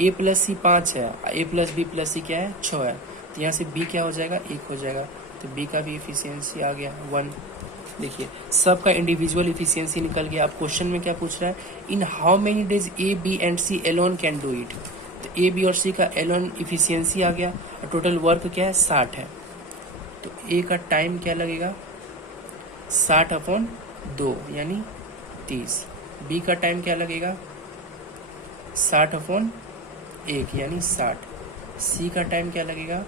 a प्लस सी 5 है, a प्लस बी प्लस सी क्या है, 6 है, तो यहाँ से b क्या हो जाएगा, 1 हो जाएगा। तो b का भी इफिशियंसी आ गया 1। देखिए सबका इंडिविजुअल इफिशियंसी निकल गया। अब क्वेश्चन में क्या पूछ रहा है, in how many days A B and C alone can do it. तो ए बी और सी का एलोन इफिशियंसी आ गया और टोटल वर्क क्या है, 60 है। तो ए का टाइम क्या लगेगा, 60/2 यानी 30। बी का टाइम क्या लगेगा, 60/1 यानी 60। सी का टाइम क्या लगेगा,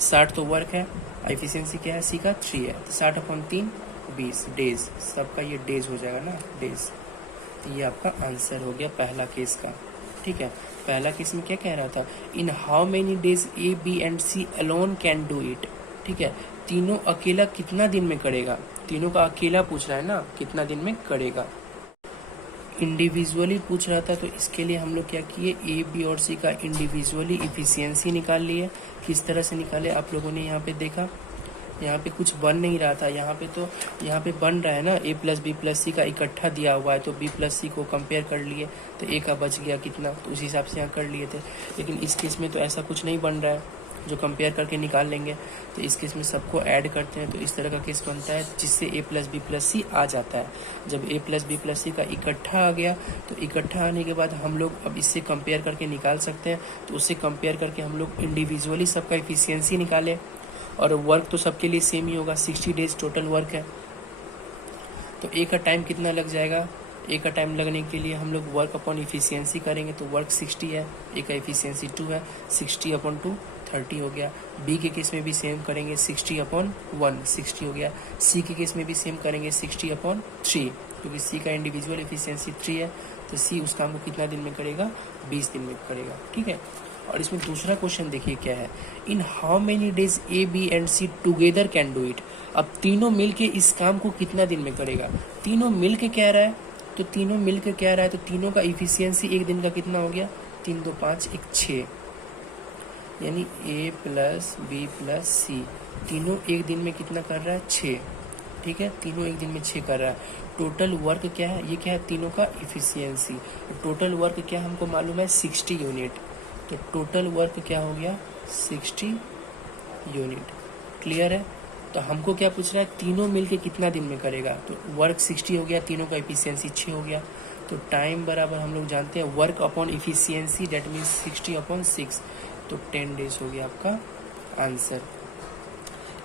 60 तो वर्क है, एफिशिएंसी क्या है, सी का 3 है, तो 60/3 20 डेज। सबका ये डेज हो जाएगा ना, डेज। तो ये आपका आंसर हो गया पहला केस का, ठीक है। पहला केस में क्या कह रहा था, in how many days A B and C alone can do it, ठीक है। तीनों अकेला कितना दिन में करेगा, तीनों का अकेला पूछ रहा है ना, कितना दिन में करेगा। इंडिविजुअली पूछ रहा था तो इसके लिए हम लोग क्या किए, ए बी और सी का इंडिविजुअली इफिशियंसी निकाल लिए। किस तरह से निकाले आप लोगों ने यहाँ पे देखा, यहाँ पे कुछ बन नहीं रहा था, यहाँ पे बन रहा है ना, ए प्लस बी प्लस सी का इकट्ठा दिया हुआ है, तो बी प्लस सी को कंपेयर कर लिए तो ए का बच गया कितना, तो उस हिसाब से यहाँ कर लिए थे। लेकिन इस केस में तो ऐसा कुछ नहीं बन रहा है जो कंपेयर करके निकाल लेंगे, तो इस केस में सबको ऐड करते हैं तो इस तरह का केस बनता है जिससे ए प्लस बी प्लस सी आ जाता है। जब ए प्लस बी प्लस सी का इकट्ठा आ गया तो इकट्ठा आने के बाद हम लोग अब इससे कंपेयर करके निकाल सकते हैं, तो उससे कंपेयर करके हम लोग इंडिविजुअली सबका इफिशियंसी निकाले। और वर्क तो सबके लिए सेम ही होगा, 60 डेज टोटल वर्क है, तो ए का टाइम कितना लग जाएगा, ए का टाइम लगने के लिए हम लोग वर्क अपॉन इफिशियंसी करेंगे तो वर्क 60 है, ए का इफिशियंसी 2 है, 60 अपॉन 2 30 हो गया। बी के केस में भी सेम करेंगे 60 अपॉन 1 60 हो गया। सी के केस में भी सेम करेंगे 60 अपॉन 3, क्योंकि सी का इंडिविजुअल इफिशियंसी 3 है, तो सी उस काम को कितना दिन में करेगा, 20 दिन में करेगा, ठीक है। और इसमें दूसरा क्वेश्चन देखिए क्या है, in how many days A B and C together can do it. अब तीनों मिलके इस काम को कितना दिन में करेगा, तीनों मिलके कह रहा है, तो तीनों मिलके कह रहा है तो तीनों का इफिशियंसी एक दिन का कितना हो गया, 3 2 5 1 6, यानी ए प्लस बी प्लस सी तीनों एक दिन में कितना कर रहा है, 6, ठीक है, तीनों एक दिन में 6 कर रहा है। टोटल वर्क क्या है, ये क्या है, तीनों का इफिशियंसी। टोटल वर्क क्या हमको मालूम है, 60 यूनिट, तो टोटल वर्क क्या हो गया, 60 यूनिट। क्लियर है, तो हमको क्या पूछ रहा है, तीनों मिलके कितना दिन में करेगा, तो वर्क 60 हो गया, तीनों का इफिशियंसी 6 हो गया, तो टाइम बराबर हम लोग जानते हैं work upon efficiency, that means 60 upon 6, तो 10 डेज हो गया आपका आंसर।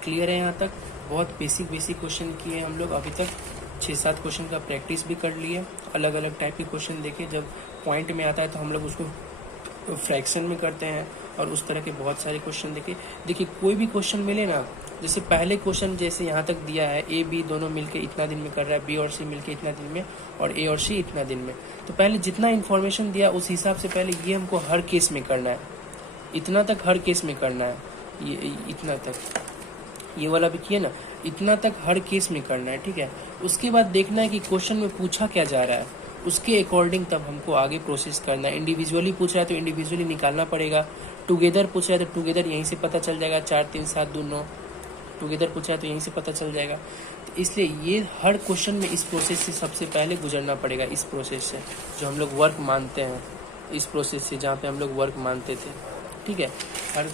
क्लियर है, यहाँ तक बहुत बेसिक क्वेश्चन किए हम लोग, अभी तक 6-7 क्वेश्चन का प्रैक्टिस भी कर लिए, अलग अलग टाइप के क्वेश्चन देखे, जब पॉइंट में आता है तो हम लोग उसको फ्रैक्शन में करते हैं, और उस तरह के बहुत सारे क्वेश्चन देखे। देखिए कोई भी क्वेश्चन मिले ना, जैसे पहले क्वेश्चन जैसे यहाँ तक दिया है, ए बी दोनों मिलके इतना दिन में कर रहा है, बी और सी मिलके इतना दिन में, और ए और सी इतना दिन में, तो पहले जितना इन्फॉर्मेशन दिया उस हिसाब से पहले ये हमको हर केस में करना है, इतना तक हर केस में करना है, ये इतना तक, ये वाला भी किया ना, इतना तक हर केस में करना है, ठीक है। उसके बाद देखना है कि क्वेश्चन में पूछा क्या जा रहा है, उसके अकॉर्डिंग तब हमको आगे प्रोसेस करना है। इंडिविजुअली पूछ रहा है तो इंडिविजुअली निकालना पड़ेगा, टुगेदर पूछ रहा है तो टुगेदर यहीं से पता चल जाएगा, 4 3 7 2 9, टुगेदर पूछ रहा है तो यहीं से पता चल जाएगा। तो इसलिए ये हर क्वेश्चन में इस प्रोसेस से सबसे पहले गुजरना पड़ेगा, इस प्रोसेस से जो हम लोग वर्क मानते हैं, इस प्रोसेस से जहाँ पे हम लोग वर्क मानते थे, ठीक है, हर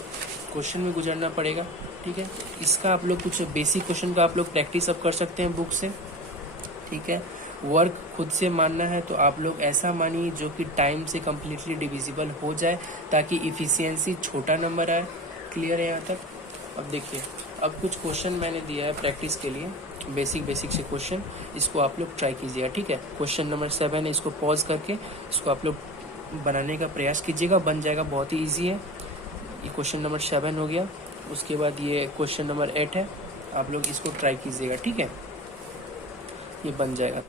क्वेश्चन में गुजरना पड़ेगा, ठीक है। इसका आप लोग कुछ बेसिक क्वेश्चन का आप लोग प्रैक्टिस अब कर सकते हैं बुक से, ठीक है। वर्क खुद से मानना है तो आप लोग ऐसा मानिए जो कि टाइम से कम्प्लीटली डिविजिबल हो जाए, ताकि इफिशियंसी छोटा नंबर आए। क्लियर है यहाँ तक। अब देखिए, अब कुछ क्वेश्चन मैंने दिया है प्रैक्टिस के लिए, बेसिक से क्वेश्चन, इसको आप लोग ट्राई कीजिएगा, ठीक है। क्वेश्चन नंबर 7 है, इसको पॉज करके इसको आप लोग बनाने का प्रयास कीजिएगा, बन जाएगा, बहुत ही ईजी है। ये क्वेश्चन नंबर 7 हो गया। उसके बाद ये क्वेश्चन नंबर 8 है, आप लोग इसको ट्राई कीजिएगा, ठीक है, ये बन जाएगा।